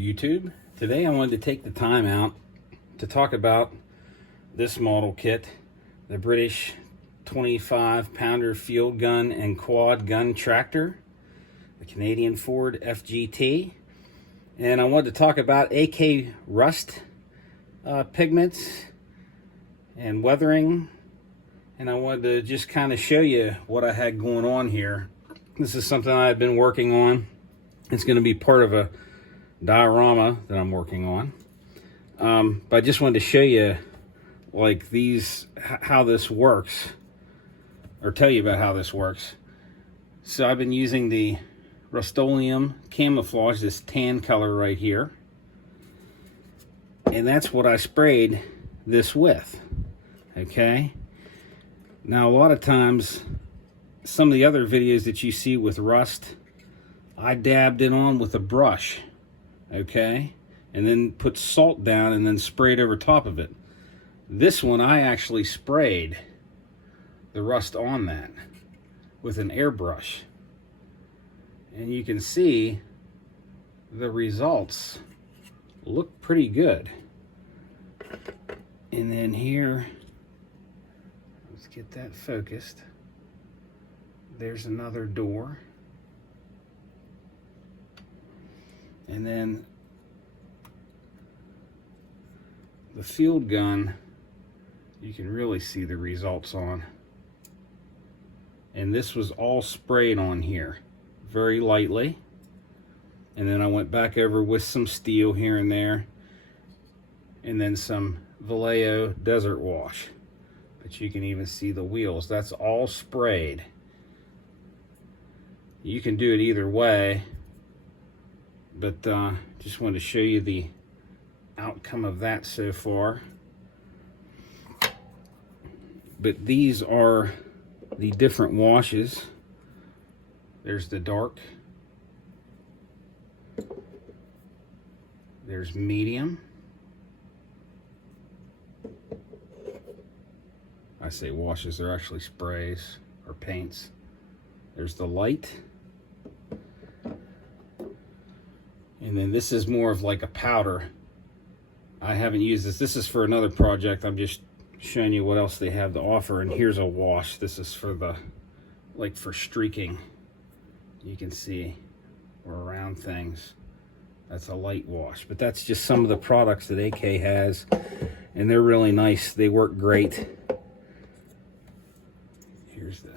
YouTube. Today I wanted to take the time out to talk about this model kit, the British 25-pounder field gun and quad gun tractor, the Canadian Ford FGT. And I wanted to talk about AK rust pigments and weathering. And I wanted to just kind of show you what I had going on here. This is something I've been working on. It's going to be part of a diorama that I'm working on. But I just wanted to show you like how this works, or tell you about how this works. So I've been using the Rust-Oleum camouflage, this tan color right here. And that's what I sprayed this with, okay? Now a lot of times, some of the other videos that you see with rust, I dabbed it on with a brush, okay? And then put salt down and then sprayed over top of it. This one, I actually sprayed the rust on that with an airbrush. And you can see the results look pretty good. And then here, let's get that focused. There's another door. And then the field gun, you can really see the results on. And this was all sprayed on here, very lightly. And then I went back over with some steel here and there, and then some Vallejo Desert Wash. But you can even see the wheels. That's all sprayed. You can do it either way, but just wanted to show you the outcome of that so far. But these are the different washes. There's the dark, there's medium, I say washes, they're actually sprays or paints. There's the light, and then this is more of like a powder. I haven't used this. This is for another project. I'm just showing you what else they have to offer. And here's a wash. This is for the, like for streaking. You can see, or around things. That's a light wash. But that's just some of the products that AK has. And they're really nice. They work great. Here's the,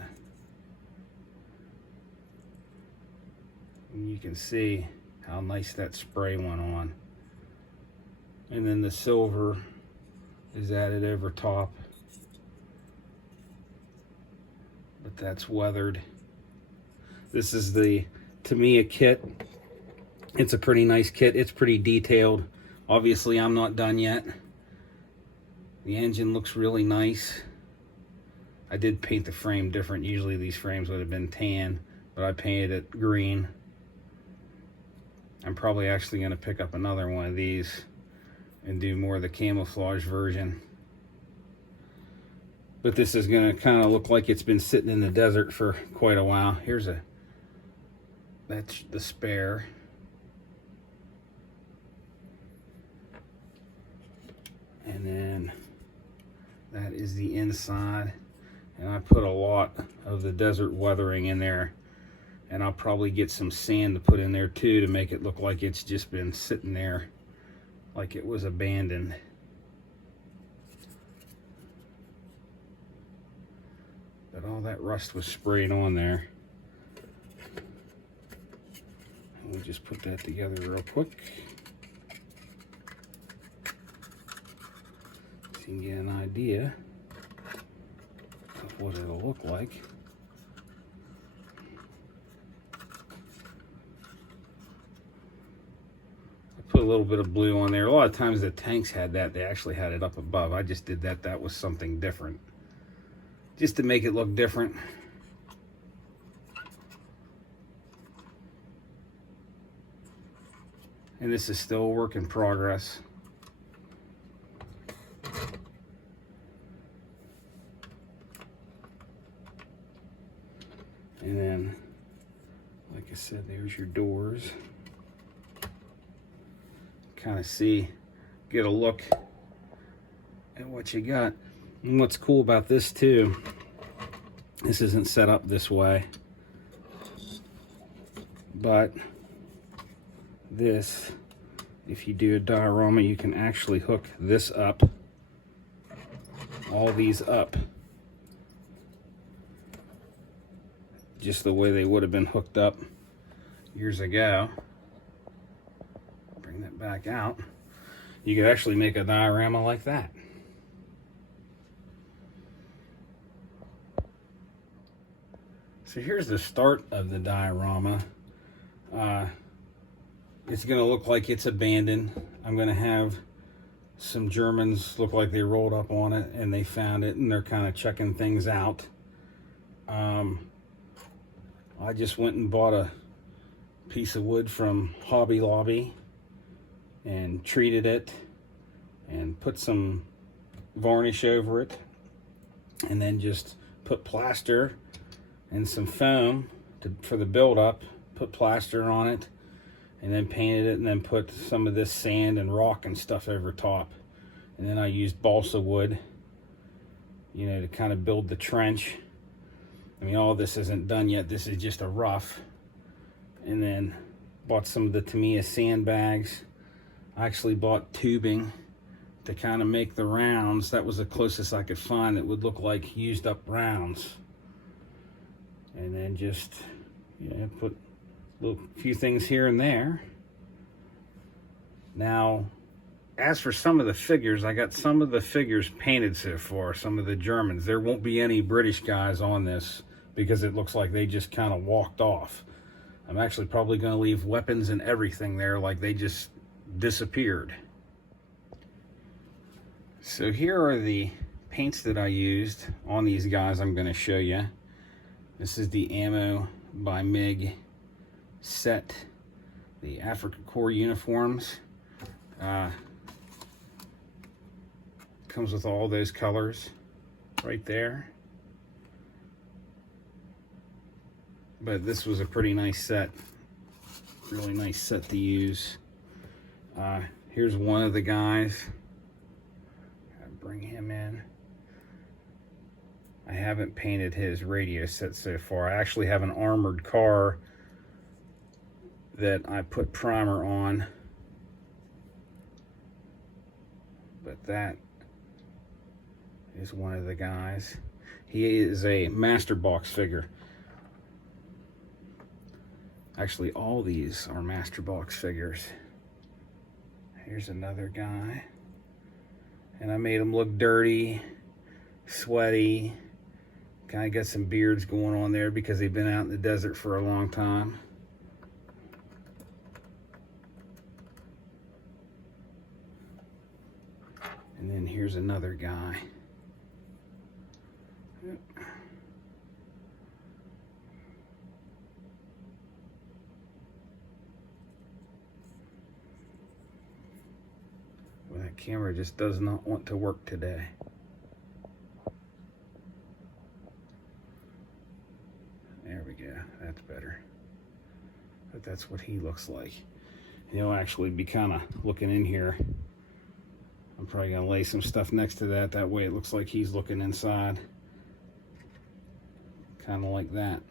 and you can see how nice that spray went on. And then the silver is added over top. But that's weathered. This is the Tamiya kit. It's a pretty nice kit. It's pretty detailed. Obviously, I'm not done yet. The engine looks really nice. I did paint the frame different. Usually these frames would have been tan, but I painted it green. I'm probably actually going to pick up another one of these and do more of the camouflage version. But this is going to kind of look like it's been sitting in the desert for quite a while. That's the spare. And then that is the inside. And I put a lot of the desert weathering in there. And I'll probably get some sand to put in there too to make it look like it's just been sitting there like it was abandoned. But all that rust was sprayed on there. We'll just put that together real quick. So you can get an idea of what it'll look like. Put a little bit of blue on there. A lot of times the tanks had that. They actually had it up above. I just did that. That was something different. Just to make it look different. And this is still a work in progress. And then, like I said, there's your doors. kind of see, get a look at what you got. And what's cool about this too, this isn't set up this way, but this, if you do a diorama, you can actually hook this up, all these up, just the way they would have been hooked up years ago. Bring that back out. You could actually make a diorama like that. So here's the start of the diorama. It's going to look like it's abandoned. I'm going to have some Germans look like they rolled up on it and they found it and they're kind of checking things out. I just went and bought a piece of wood from Hobby Lobby and treated it and put some varnish over it, and then just put plaster and some foam for the build up, put plaster on it, and then painted it, and then put some of this sand and rock and stuff over top. And then I used balsa wood, you know, to kind of build the trench. I mean, all this isn't done yet. This is just a rough. And then bought some of the Tamiya sandbags. I actually bought tubing to kind of make the rounds. That was the closest I could find that would look like used up rounds. And then just, you know, put a few things here and there. Now, as for some of the figures, I got some of the figures painted so far, some of the Germans. There won't be any British guys on this because it looks like they just kind of walked off. I'm actually probably going to leave weapons and everything there, like they just disappeared. So here are the paints that I used on these guys I'm going to show you. This is the Ammo by MiG set, the Africa Corps uniforms. Comes with all those colors right there. But this was a pretty nice set, really nice set to use. Here's one of the guys. Bring him in. I haven't painted his radio set so far. I actually have an armored car that I put primer on, but that is one of the guys. He is a master box figure. Actually, all these are master box figures. Here's another guy. And I made him look dirty, sweaty. Kind of got some beards going on there because they've been out in the desert for a long time. And then here's another guy. Well, that camera just does not want to work today. There we go, that's better. But that's what he looks like. He'll actually be kind of looking in here. I'm probably gonna lay some stuff next to that. That way it looks like he's looking inside. Kind of like that.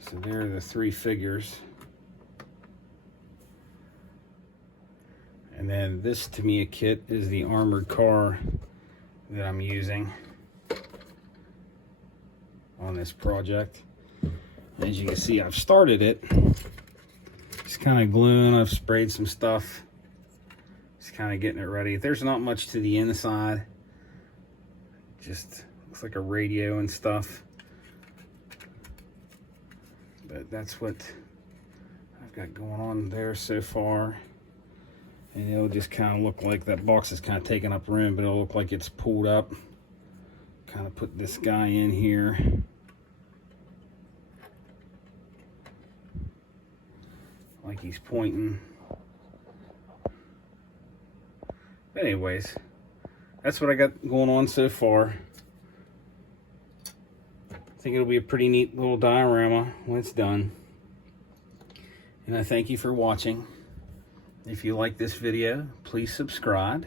So there are the three figures. And then this Tamiya kit is the armored car that I'm using on this project. As you can see, I've started it. Just kind of gluing. I've sprayed some stuff. Just kind of getting it ready. There's not much to the inside. Just looks like a radio and stuff. But that's what I've got going on there so far. And it'll just kind of look like that box is kind of taking up room, but it'll look like it's pulled up. Kind of put this guy in here. Like he's pointing. But anyways, that's what I got going on so far. I think it'll be a pretty neat little diorama when it's done. And I thank you for watching. If you like this video, please subscribe.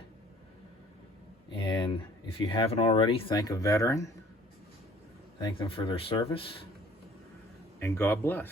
And if you haven't already, thank a veteran. Thank them for their service. And God bless.